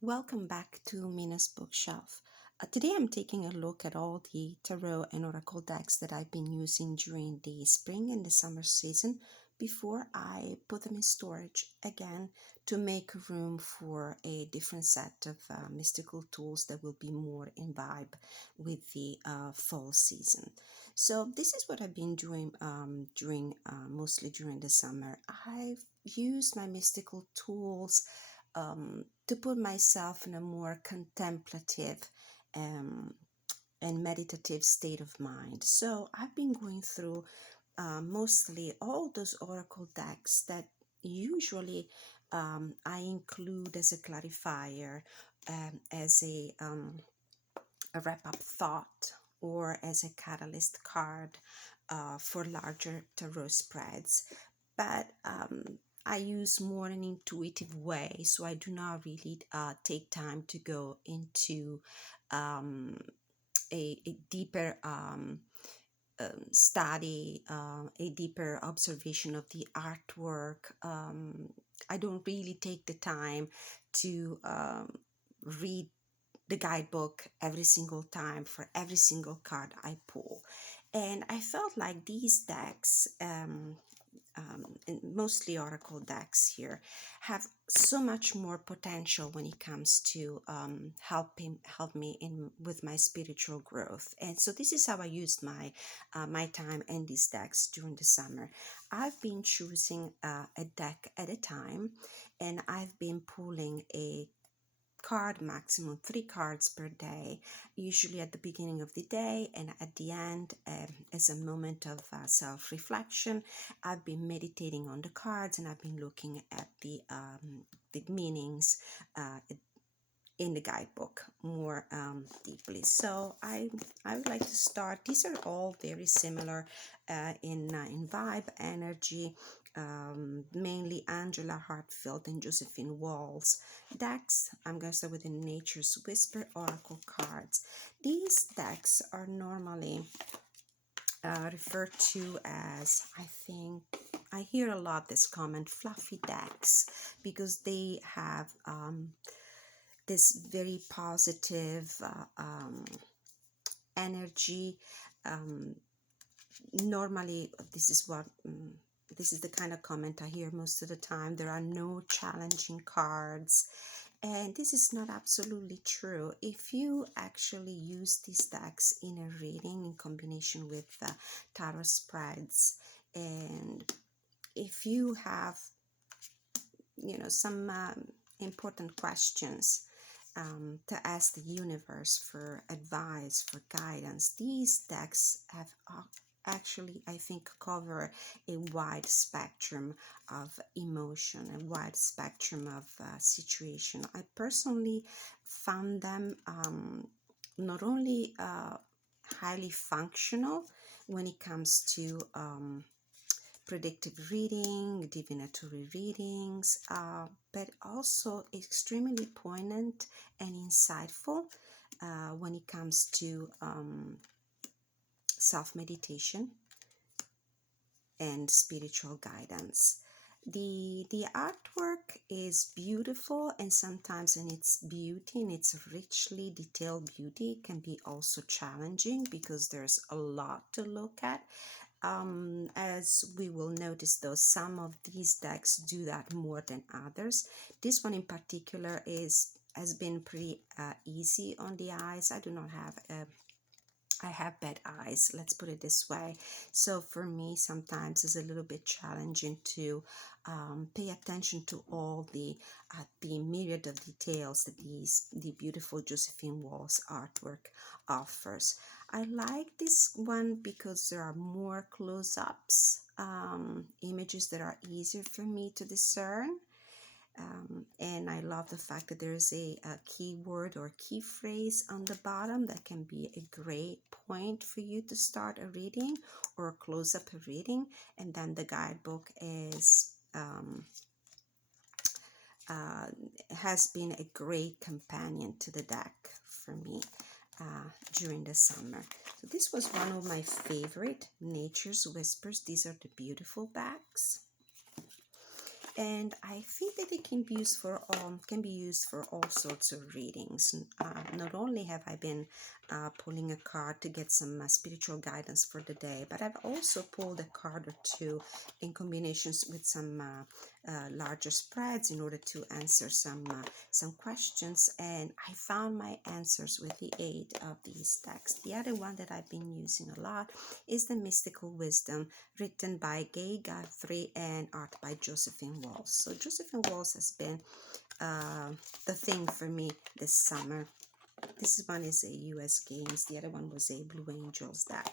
Welcome back to Mina's bookshelf. Today I'm taking a look at all the tarot and oracle decks that I've been using during the spring and the summer season before I put them in storage again to make room for a different set of mystical tools that will be more in vibe with the fall season. So this is what I've been doing during mostly during the summer. I've used my mystical tools to put myself in a more contemplative um, and meditative state of mind. So I've been going through mostly all those oracle decks that usually I include as a clarifier, as a wrap up thought, or as a catalyst card for larger tarot spreads. But I use more an intuitive way, so I do not really take time to go into um, a deeper study, a deeper observation of the artwork. I don't really take the time to read the guidebook every single time for every single card I pull. And I felt like these decks, and mostly oracle decks here, have so much more potential when it comes to help me in with my spiritual growth. And so this is how I used my time and these decks during the summer. I've been choosing a deck at a time, and I've been pulling a card, maximum 3 cards per day, usually at the beginning of the day and at the end, as a moment of self-reflection. I've been meditating on the cards, and I've been looking at the meanings in the guidebook more deeply. So I would like to start. These are all very similar in vibe, energy. Mainly Angela Hartfield and Josephine Wall's decks. I'm going to start with the Nature's Whisper Oracle cards. These decks are normally referred to as, I think, I hear a lot this comment, fluffy decks, because they have this very positive energy. Um, Normally, this is the kind of comment I hear most of the time. There are no challenging cards, and this is not absolutely true. If you actually use these decks in a reading in combination with tarot spreads, and if you have, some important questions to ask the universe for advice, for guidance, these decks have actually, I think, cover a wide spectrum of emotion, a wide spectrum of situation. I personally found them not only highly functional when it comes to predictive reading, divinatory readings, but also extremely poignant and insightful when it comes to self-meditation and spiritual guidance. The artwork is beautiful, and sometimes in its beauty, in its richly detailed beauty, it can be also challenging because there's a lot to look at. As we will notice, though, some of these decks do that more than others. This one in particular has been pretty easy on the eyes. I have bad eyes, let's put it this way. So for me, sometimes it's a little bit challenging to pay attention to all the myriad of details that the beautiful Josephine Wall's artwork offers. I like this one because there are more close-ups, images that are easier for me to discern. And I love the fact that there's a keyword or key phrase on the bottom that can be a great point for you to start a reading or close up a reading. And then the guidebook has been a great companion to the deck for me during the summer. So this was one of my favorite, Nature's Whispers. These are the beautiful backs. and I think that it can be used for all sorts of readings. Not only have I been pulling a card to get some spiritual guidance for the day, but I've also pulled a card or two in combinations with some larger spreads in order to answer some questions, and I found my answers with the aid of these texts. The other one that I've been using a lot is the Mystical Wisdom, written by Gay Guthrie and art by Josephine Walls. So Josephine Walls has been the thing for me this summer. This one is a US Games, the other one was a Blue Angels deck.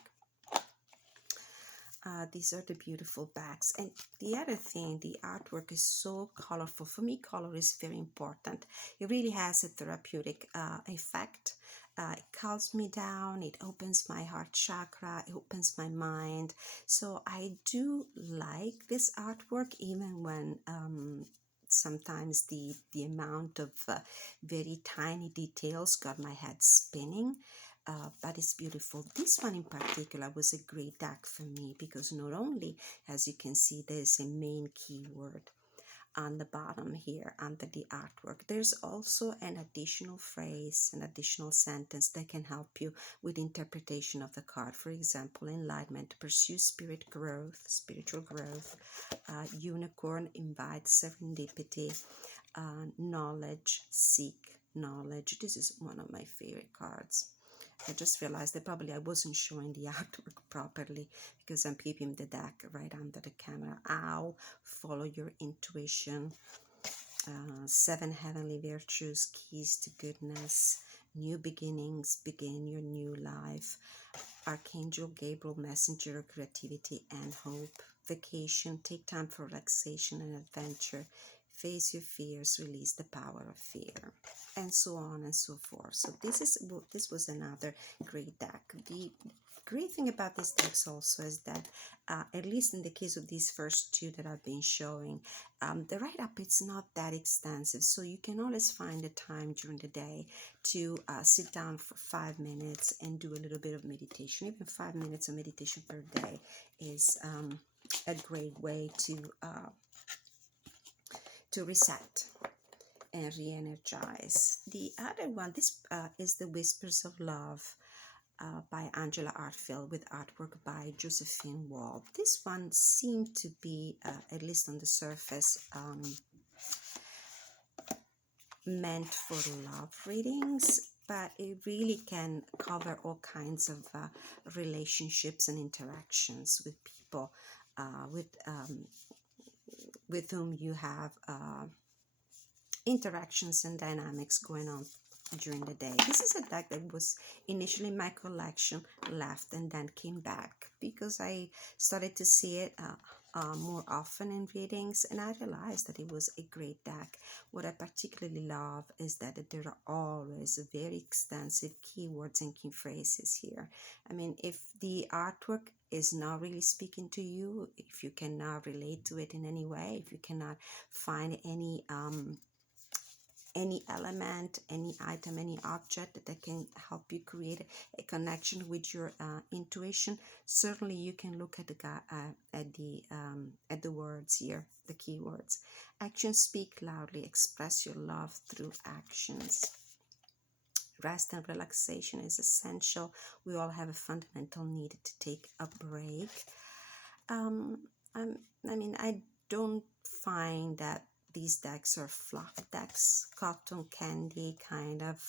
These are the beautiful backs, and the other thing, the artwork is so colorful. For me, color is very important. It really has a therapeutic effect. It calms me down, it opens my heart chakra, it opens my mind. So I do like this artwork, even when sometimes the amount of very tiny details got my head spinning. But it's beautiful. This one in particular was a great deck for me because not only, as you can see, there's a main keyword on the bottom here under the artwork, there's also an additional phrase, an additional sentence that can help you with interpretation of the card. For example, enlightenment, pursue spiritual growth, unicorn, invite serendipity, knowledge, seek knowledge. This is one of my favorite cards. I just realized that probably I wasn't showing the artwork properly because I'm keeping the deck right under the camera. Ow, follow your intuition. 7 heavenly virtues, keys to goodness, new beginnings, begin your new life. Archangel Gabriel, messenger of creativity and hope. Vacation, take time for relaxation and adventure. Face your fears, release the power of fear, and so on and so forth. So this was another great deck. The great thing about these decks also is that, at least in the case of these first two that I've been showing, the write-up it's not that extensive, so you can always find the time during the day to sit down for 5 minutes and do a little bit of meditation. Even 5 minutes of meditation per day is a great way to reset and re-energize. The other one, this is The Whispers of Love by Angela Artfield with artwork by Josephine Wall. This one seemed to be, at least on the surface, meant for love readings, but it really can cover all kinds of relationships and interactions with people with whom you have interactions and dynamics going on during the day. This is a deck that was initially in my collection, left, and then came back because I started to see it more often in readings, and I realized that it was a great deck. What I particularly love is that there are always very extensive keywords and key phrases here. I mean, if the artwork is not really speaking to you, if you cannot relate to it in any way, if you cannot find any element, any item, any object that can help you create a connection with your intuition, certainly you can look at the words here, the keywords. Actions speak loudly. Express your love through actions. Rest and relaxation is essential. We all have a fundamental need to take a break. I don't find that these decks are fluff decks, cotton candy kind of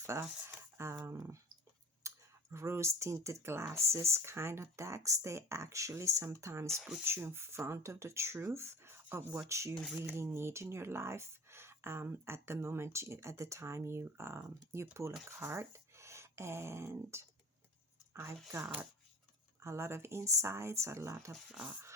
rose tinted glasses kind of decks. They actually sometimes put you in front of the truth of what you really need in your life at the moment, at the time you pull a card. And I've got a lot of insights, a lot of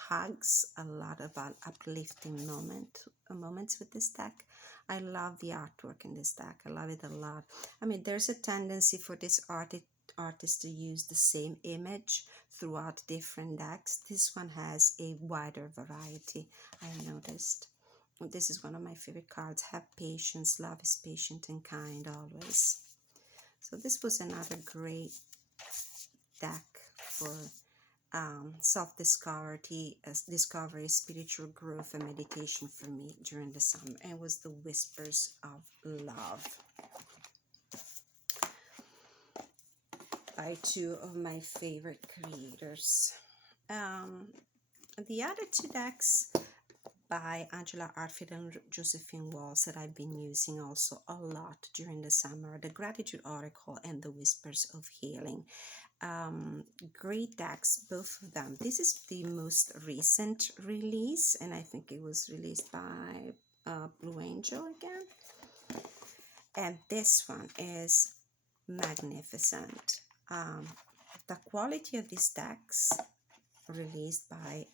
hugs, a lot of uplifting moments with this deck. I love the artwork in this deck. I love it a lot. I mean, there's a tendency for this artist to use the same image throughout different decks. This one has a wider variety, I noticed. This is one of my favorite cards. Have patience. Love is patient and kind always. So this was another great deck for self-discovery, discovery, spiritual growth, and meditation for me during the summer. And it was the Whispers of Love by two of my favorite creators. The other two decks by Angela Arfield and Josephine Walls that I've been using also a lot during the summer, the Gratitude Oracle and the Whispers of Healing. Great decks, both of them. This is the most recent release, and I think it was released by Blue Angel again. And this one is magnificent. The quality of these decks released by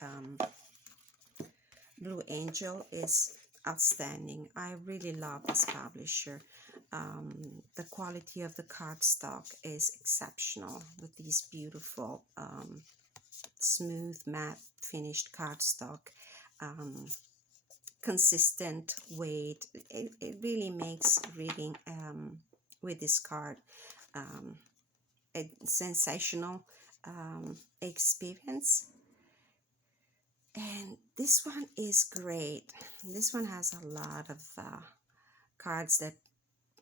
Blue Angel is outstanding. I really love this publisher. The quality of the cardstock is exceptional with these beautiful smooth matte finished cardstock, consistent weight. It really makes reading with this card a sensational experience. And this one is great. This one has a lot of cards that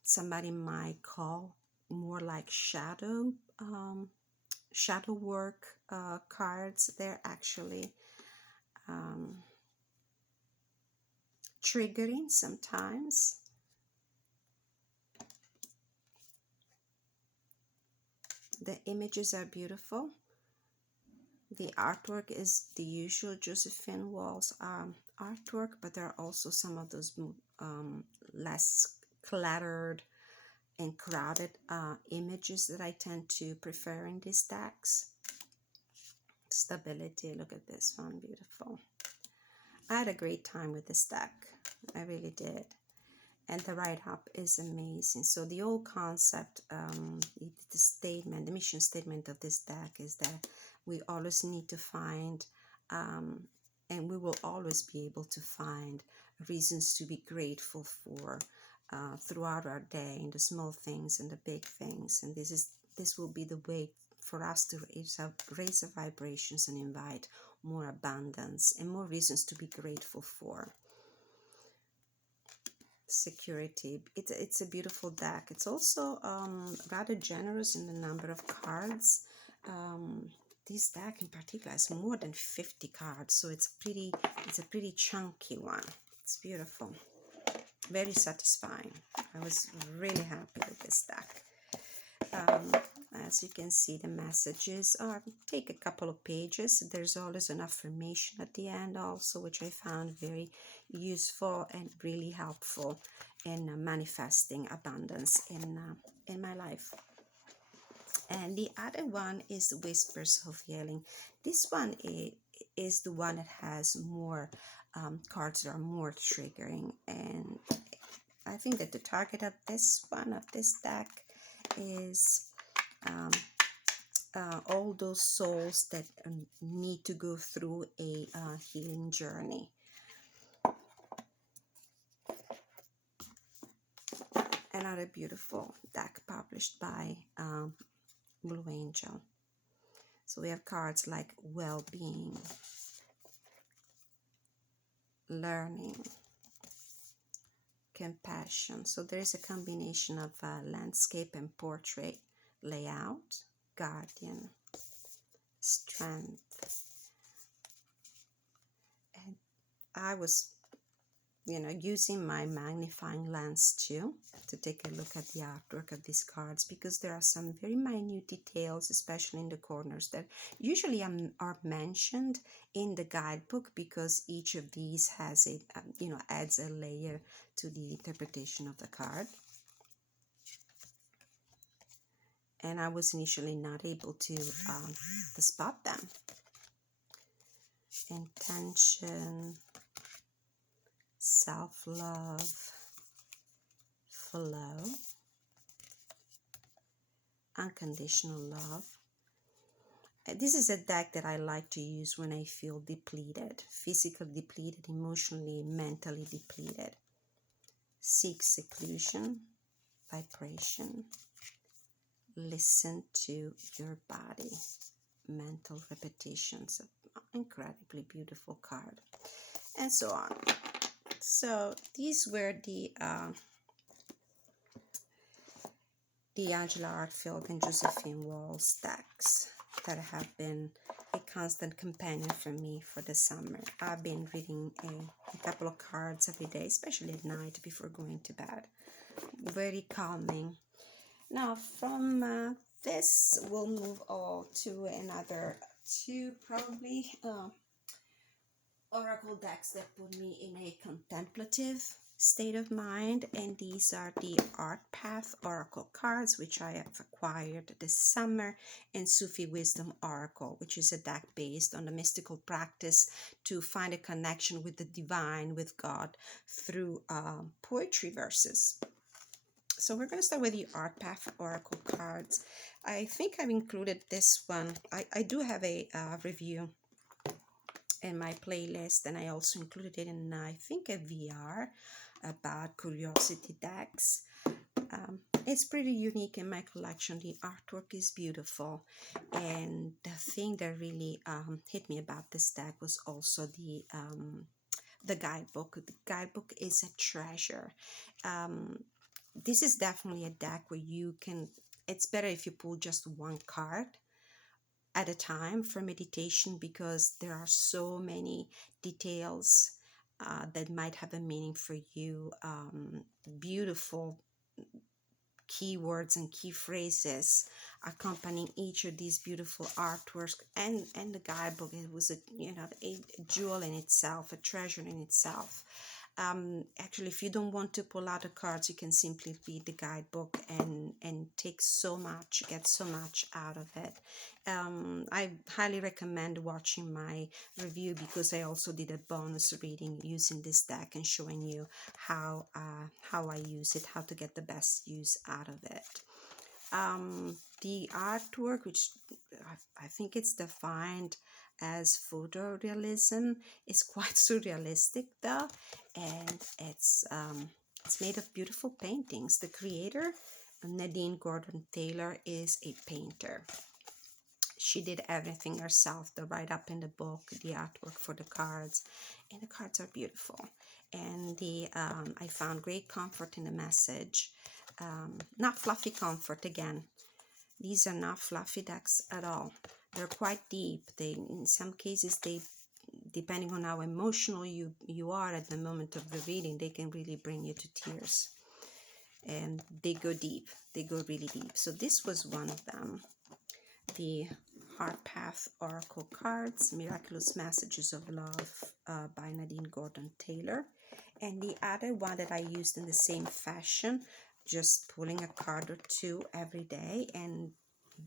somebody might call more like shadow work cards. They're actually triggering sometimes. The images are beautiful. The artwork is the usual Josephine Walls artwork, but there are also some of those less cluttered and crowded images that I tend to prefer in these decks. Stability, look at this one, beautiful. I had a great time with this deck, I really did. And the write-up is amazing. So the whole concept, the statement, the mission statement of this deck is that we always need to find, and we will always be able to find reasons to be grateful for throughout our day, in the small things and the big things. And this will be the way for us to raise our vibrations and invite more abundance and more reasons to be grateful for. Security. It's a beautiful deck. It's also rather generous in the number of cards. This deck in particular has more than 50 cards, so it's a pretty chunky one. It's beautiful, very satisfying. I was really happy with this deck. As you can see, the messages take a couple of pages. There's always an affirmation at the end also, which I found very useful and really helpful in manifesting abundance in my life. And the other one is Whispers of Healing. This one is the one that has more cards that are more triggering, and I think that the target of this deck is all those souls that need to go through a healing journey. Another beautiful deck published by Blue Angel. So we have cards like well-being, learning, compassion. So there is a combination of landscape and portrait layout, guardian, strength. And I was using my magnifying lens too to take a look at the artwork of these cards, because there are some very minute details, especially in the corners, that usually are mentioned in the guidebook, because each of these has a adds a layer to the interpretation of the card. And I was initially not able to spot them. Intention, self-love, flow, unconditional love. This is a deck that I like to use when I feel depleted, physically depleted, emotionally, mentally depleted. Seek seclusion, vibration. Listen to your body. mental repetitions. Incredibly beautiful card, and so on. So these were the Angela Artfield and Josephine Walls decks that have been a constant companion for me for the summer. I've been reading a couple of cards every day, especially at night before going to bed. Very calming. Now from this, we'll move all to another two probably oracle decks that put me in a contemplative state of mind, and these are the Art Path Oracle cards, which I have acquired this summer, and Sufi Wisdom Oracle, which is a deck based on the mystical practice to find a connection with the divine, with God, through poetry verses. So we're going to start with the Art Path Oracle cards. I think I've included this one. I do have a review in my playlist, and I also included it in, I think, a VR about curiosity decks. It's pretty unique in my collection. The artwork is beautiful, and the thing that really hit me about this deck was also the guidebook. The guidebook is a treasure. This is definitely a deck where you can, it's better if you pull just one card at a time for meditation, because there are so many details that might have a meaning for you. Beautiful keywords and key phrases accompanying each of these beautiful artworks, and the guidebook. It was a jewel in itself, a treasure in itself. Actually, if you don't want to pull out the cards, you can simply read the guidebook and take so much, get so much out of it. I highly recommend watching my review, because I also did a bonus reading using this deck and showing you how I use it, how to get the best use out of it. The artwork, which I think it's defined as photorealism, is quite surrealistic though, and it's made of beautiful paintings. The creator, Nadine Gordon-Taylor, is a painter. She did everything herself, the write-up in the book, the artwork for the cards, and the cards are beautiful. And I found great comfort in the message. Not fluffy comfort, again. These are not fluffy decks at all. They're quite deep. In some cases, depending on how emotional you are at the moment of the reading, they can really bring you to tears. And they go deep. They go really deep. So this was one of them. The Heart Path Oracle cards, Miraculous Messages of Love by Nadine Gordon-Taylor. And the other one that I used in the same fashion, just pulling a card or two every day and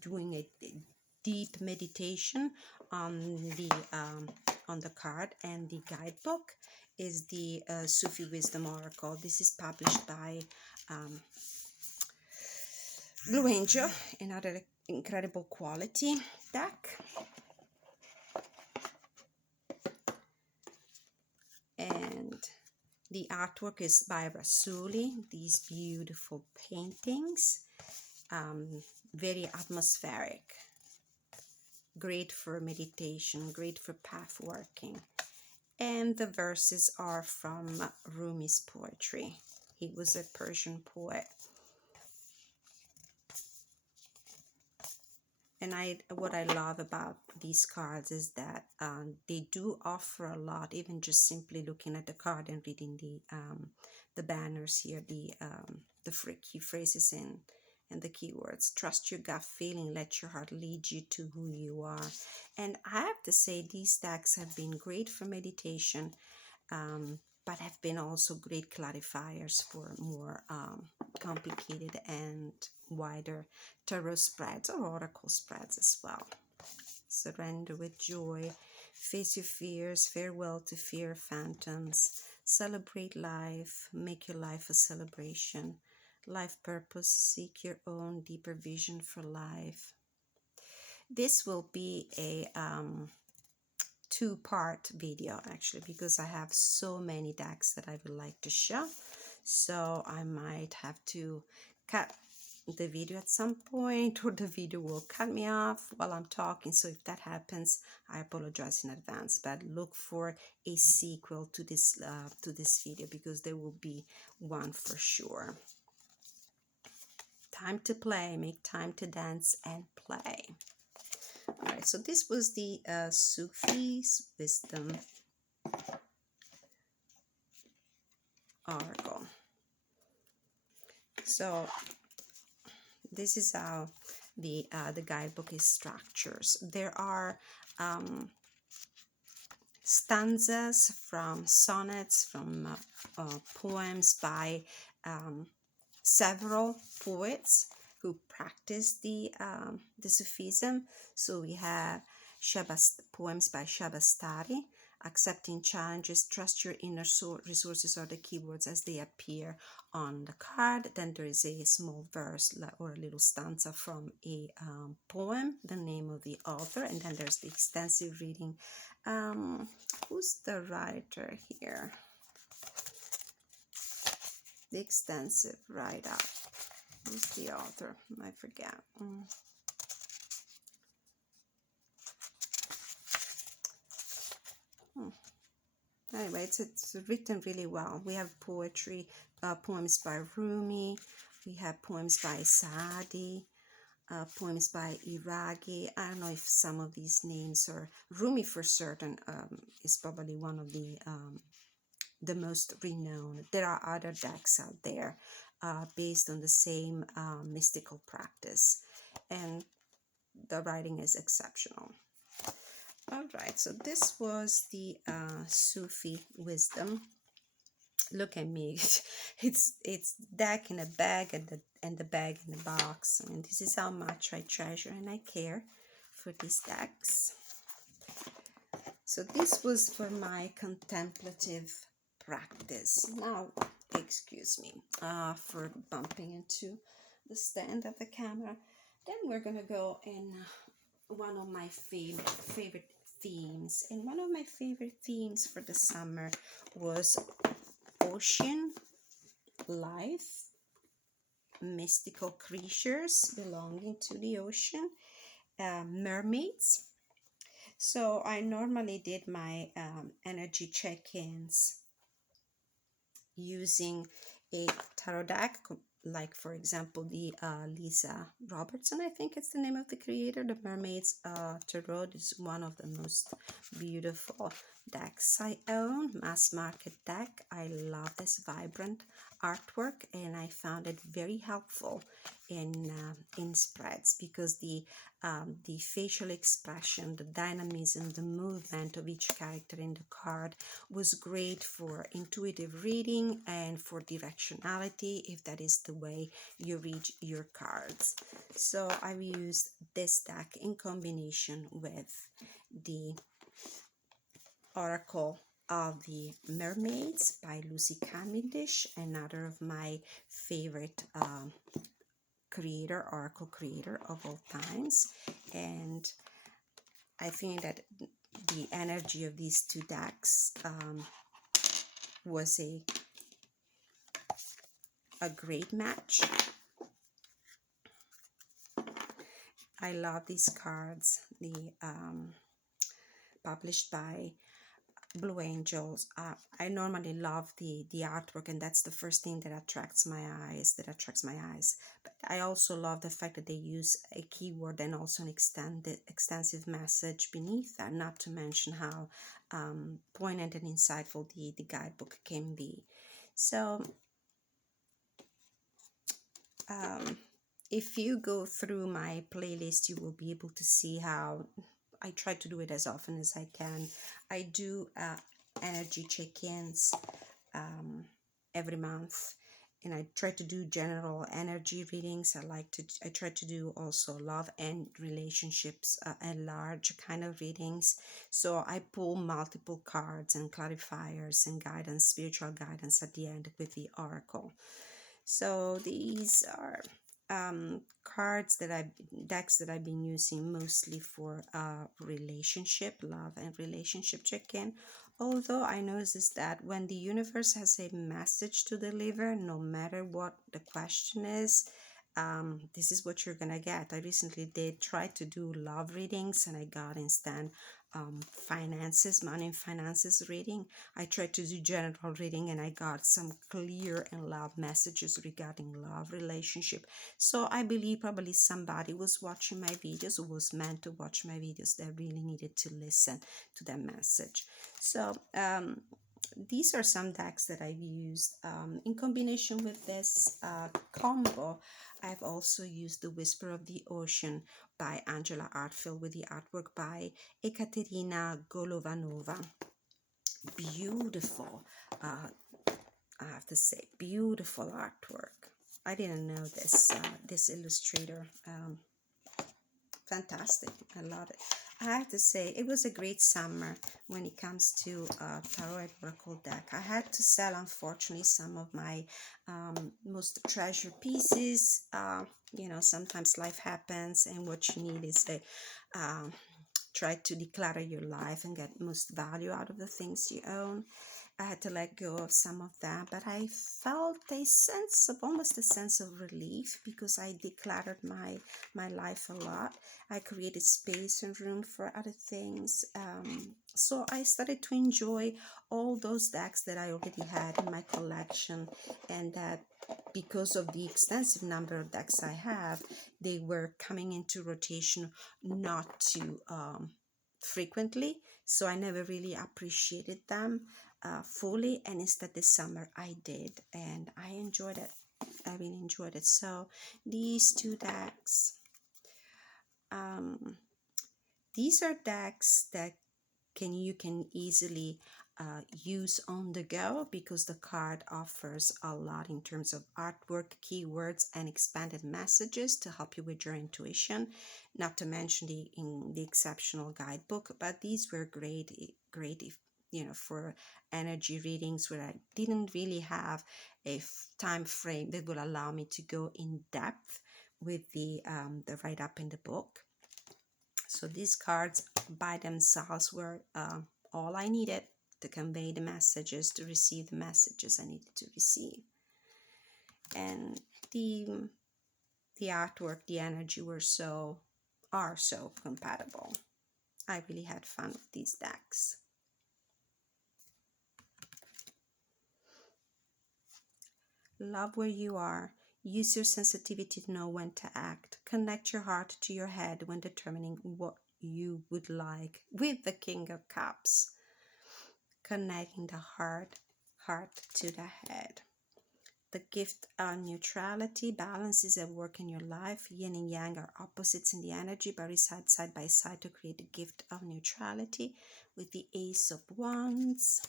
doing a deep meditation on the card and the guidebook, is the Sufi Wisdom Oracle. This is published by Blue Angel, another incredible quality deck. And the artwork is by Rasuli. These beautiful paintings, very atmospheric, great for meditation, great for path working. And the verses are from Rumi's poetry. He was a Persian poet. And what I love about these cards is that they do offer a lot, even just simply looking at the card and reading the banners here, the key phrases and the keywords. Trust your gut feeling, let your heart lead you to who you are. And I have to say, these decks have been great for meditation, but have been also great clarifiers for more complicated and wider tarot spreads or oracle spreads as well. Surrender with joy, face your fears, farewell to fear phantoms, celebrate life, make your life a celebration, life purpose, seek your own deeper vision for life. This will be a two-part video, actually, because I have so many decks that I would like to show. So I might have to cut the video at some point, or the video will cut me off while I'm talking. So if that happens, I apologize in advance, but look for a sequel to this video, because there will be one for sure. Time to play, make time to dance and play. All right, so this was the Sufi Wisdom Oracle. So this is how the guidebook is structured. There are stanzas from sonnets, from poems by several poets who practice the Sufism. So we have poems by Shabastari, accepting challenges, trust your inner resources, are the keywords as they appear on the card. Then there is a small verse or a little stanza from a poem, the name of the author, and then there's the extensive reading. Who's the writer here? The extensive write-up. Who's the author? I forget. Anyway, it's written really well. We have poetry, poems by Rumi. We have poems by Saadi, poems by Iraqi. I don't know if some of these names are Rumi for certain. Is probably one of the most renowned. There are other decks out there based on the same mystical practice, and the writing is exceptional. All right, so this was the Sufi Wisdom. Look at me, it's deck in a bag, and the bag in the box. I mean, this is how much I treasure and I care for these decks. So this was for my contemplative practice. Now, excuse me for bumping into the stand of the camera. Then we're gonna go in one of my favorite themes, and one of my favorite themes for the summer was ocean life, mystical creatures belonging to the ocean, mermaids. So I normally did my energy check-ins using a tarot deck, like for example the Lisa Robertson, I think it's the name of the creator. The Mermaids Tarot is one of the most beautiful decks I own, mass market deck. I love this vibrant artwork, and I found it very helpful in spreads, because the facial expression, the dynamism, the movement of each character in the card was great for intuitive reading and for directionality, if that is the way you read your cards. So I've used this deck in combination with the Oracle of the Mermaids by Lucy Cavendish, another of my favorite oracle creator of all times. And I think that the energy of these two decks was a great match. I love these cards, the published by Blue Angels. I normally love the artwork, and that's the first thing that attracts my eyes. But I also love the fact that they use a keyword and also an extensive message beneath that. Not to mention how poignant and insightful the guidebook can be. So if you go through my playlist, you will be able to see how I try to do it as often as I can. I do energy check-ins every month, and I try to do general energy readings. I try to do also love and relationships and large kind of readings. So I pull multiple cards and clarifiers and guidance, spiritual guidance at the end with the oracle. So these are decks that I've been using mostly for love and relationship check-in. Although I noticed that when the universe has a message to deliver, no matter what the question is, this is what you're gonna get. I recently did try to do love readings, and I got instead finances, money and finances reading. I tried to do general reading, and I got some clear and loud messages regarding love, relationship. So I believe probably somebody was watching my videos, or was meant to watch my videos, that really needed to listen to that message. So these are some decks that I've used. In combination with this combo, I've also used The Whisper of the Ocean by Angela Artfield, with the artwork by Ekaterina Golovanova. Beautiful, I have to say, beautiful artwork. I didn't know this illustrator. Fantastic. I love it. I have to say, it was a great summer when it comes to Tarot and Oracle deck. I had to sell, unfortunately, some of my most treasured pieces. Sometimes life happens, and what you need is a try to declutter your life and get most value out of the things you own. I had to let go of some of that, but I felt almost a sense of relief, because I decluttered my life a lot. I created space and room for other things. So I started to enjoy all those decks that I already had in my collection, and that because of the extensive number of decks I have, they were coming into rotation not too frequently. So I never really appreciated them fully, and instead this summer I did, and I enjoyed it. I really enjoyed it. So these two decks, these are decks that you can easily use on the go, because the card offers a lot in terms of artwork, keywords, and expanded messages to help you with your intuition, not to mention the exceptional guidebook. But these were great if for energy readings where I didn't really have a time frame that would allow me to go in depth with the write up in the book. So these cards by themselves were all I needed to convey the messages, to receive the messages I needed to receive. And the artwork, the energy are so compatible. I really had fun with these decks. Love where you are. Use your sensitivity to know when to act. Connect your heart to your head when determining what you would like, with the King of Cups. Connecting the heart to the head. The gift of neutrality. Balance is at work in your life. Yin and yang are opposites in the energy, but reside side by side to create the gift of neutrality, with the Ace of Wands.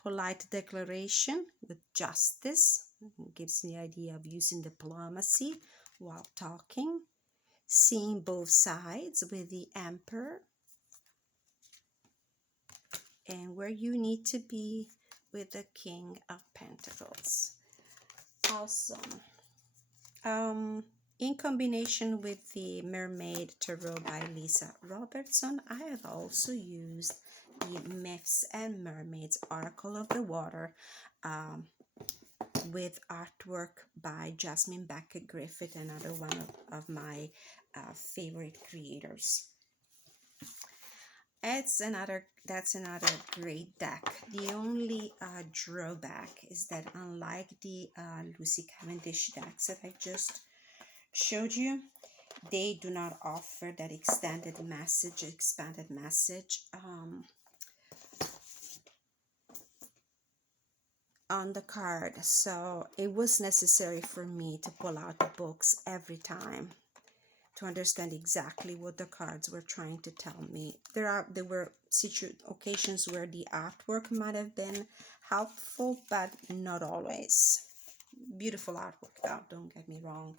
Polite declaration with Justice. It gives the idea of using diplomacy while talking. Seeing both sides with the Emperor. And where you need to be with the King of Pentacles. Awesome. In combination with the Mermaid Tarot by Lisa Robertson, I have also used the Myths and Mermaids Oracle of the Water with artwork by Jasmine Beckett Griffith, another one of my favorite creators. That's another great deck. The only drawback is that, unlike the Lucy Cavendish decks that I just showed you, they do not offer that expanded message on the card. So it was necessary for me to pull out the books every time to understand exactly what the cards were trying to tell me. There were occasions where the artwork might have been helpful, but not always. Beautiful artwork though, don't get me wrong.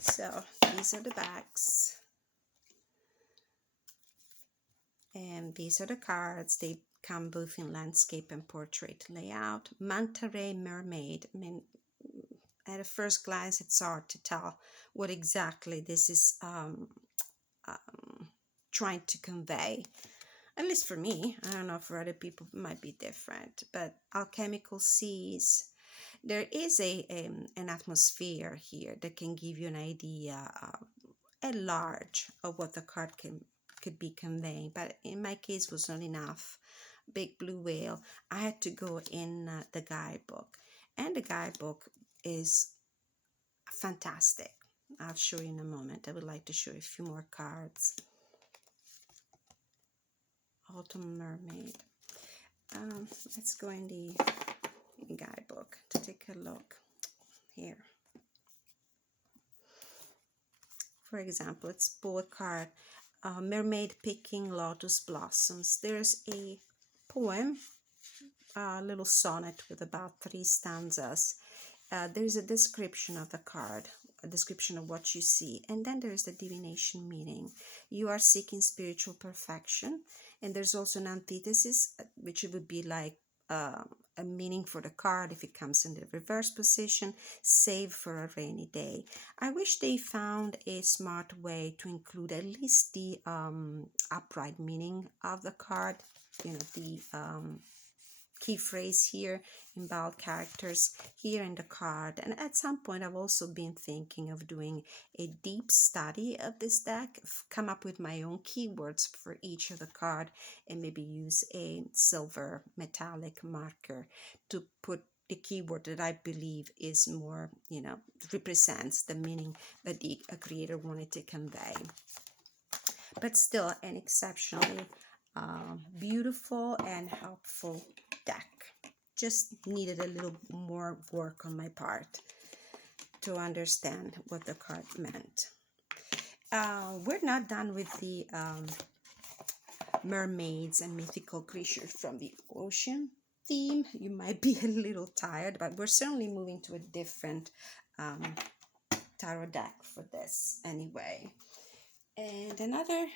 So these are the backs, and these are the cards. They come both in landscape and portrait layout. Manta Ray Mermaid. I mean, at a first glance, it's hard to tell what exactly this is trying to convey. At least for me. I don't know, for other people it might be different. But alchemical seas. There is an atmosphere here that can give you an idea, at large, of what the card could be conveying, but in my case was not enough. Big blue whale. I had to go in the guidebook, and the guidebook is fantastic. I'll show you in a moment. I would like to show you a few more cards. Autumn Mermaid. Let's go in the guidebook to take a look here. For example, let's pull a card. Mermaid picking lotus blossoms. There's a poem, a little sonnet with about 3 stanzas. There's a description of the card, a description of what you see, and then there's the divination meaning. You are seeking spiritual perfection, and there's also an antithesis, which would be like a meaning for the card if it comes in the reverse position: save for a rainy day. I wish they found a smart way to include at least the upright meaning of the card, the key phrase here in bold characters here in the card. And at some point I've also been thinking of doing a deep study of this deck, come up with my own keywords for each of the card, and maybe use a silver metallic marker to put the keyword that I believe is more, represents the meaning that the creator wanted to convey. But still an exceptionally beautiful and helpful deck. Just needed a little more work on my part to understand what the card meant. We're not done with the mermaids and mythical creatures from the ocean theme. You might be a little tired, but we're certainly moving to a different tarot deck for this anyway. And another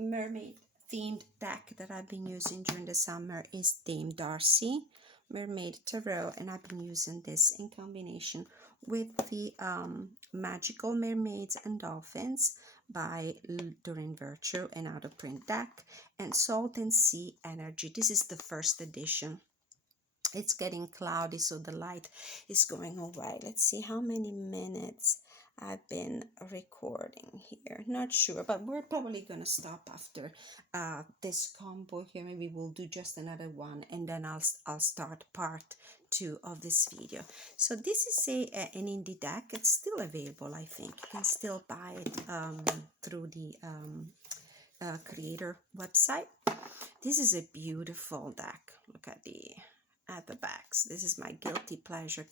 mermaid themed deck that I've been using during the summer is Dame Darcy Mermaid Tarot, and I've been using this in combination with the Magical Mermaids and Dolphins by Doreen Virtue, an out of print deck, and Salt and Sea Energy. This is the first edition. It's getting cloudy, so the light is going away. Let's see how many minutes I've been recording here. Not sure, but we're probably gonna stop after this combo here. Maybe we'll do just another one, and then I'll start part 2 of this video. So this is an indie deck. It's still available, I think. You can still buy it through the creator website. This is a beautiful deck. Look at the backs. This is my guilty pleasure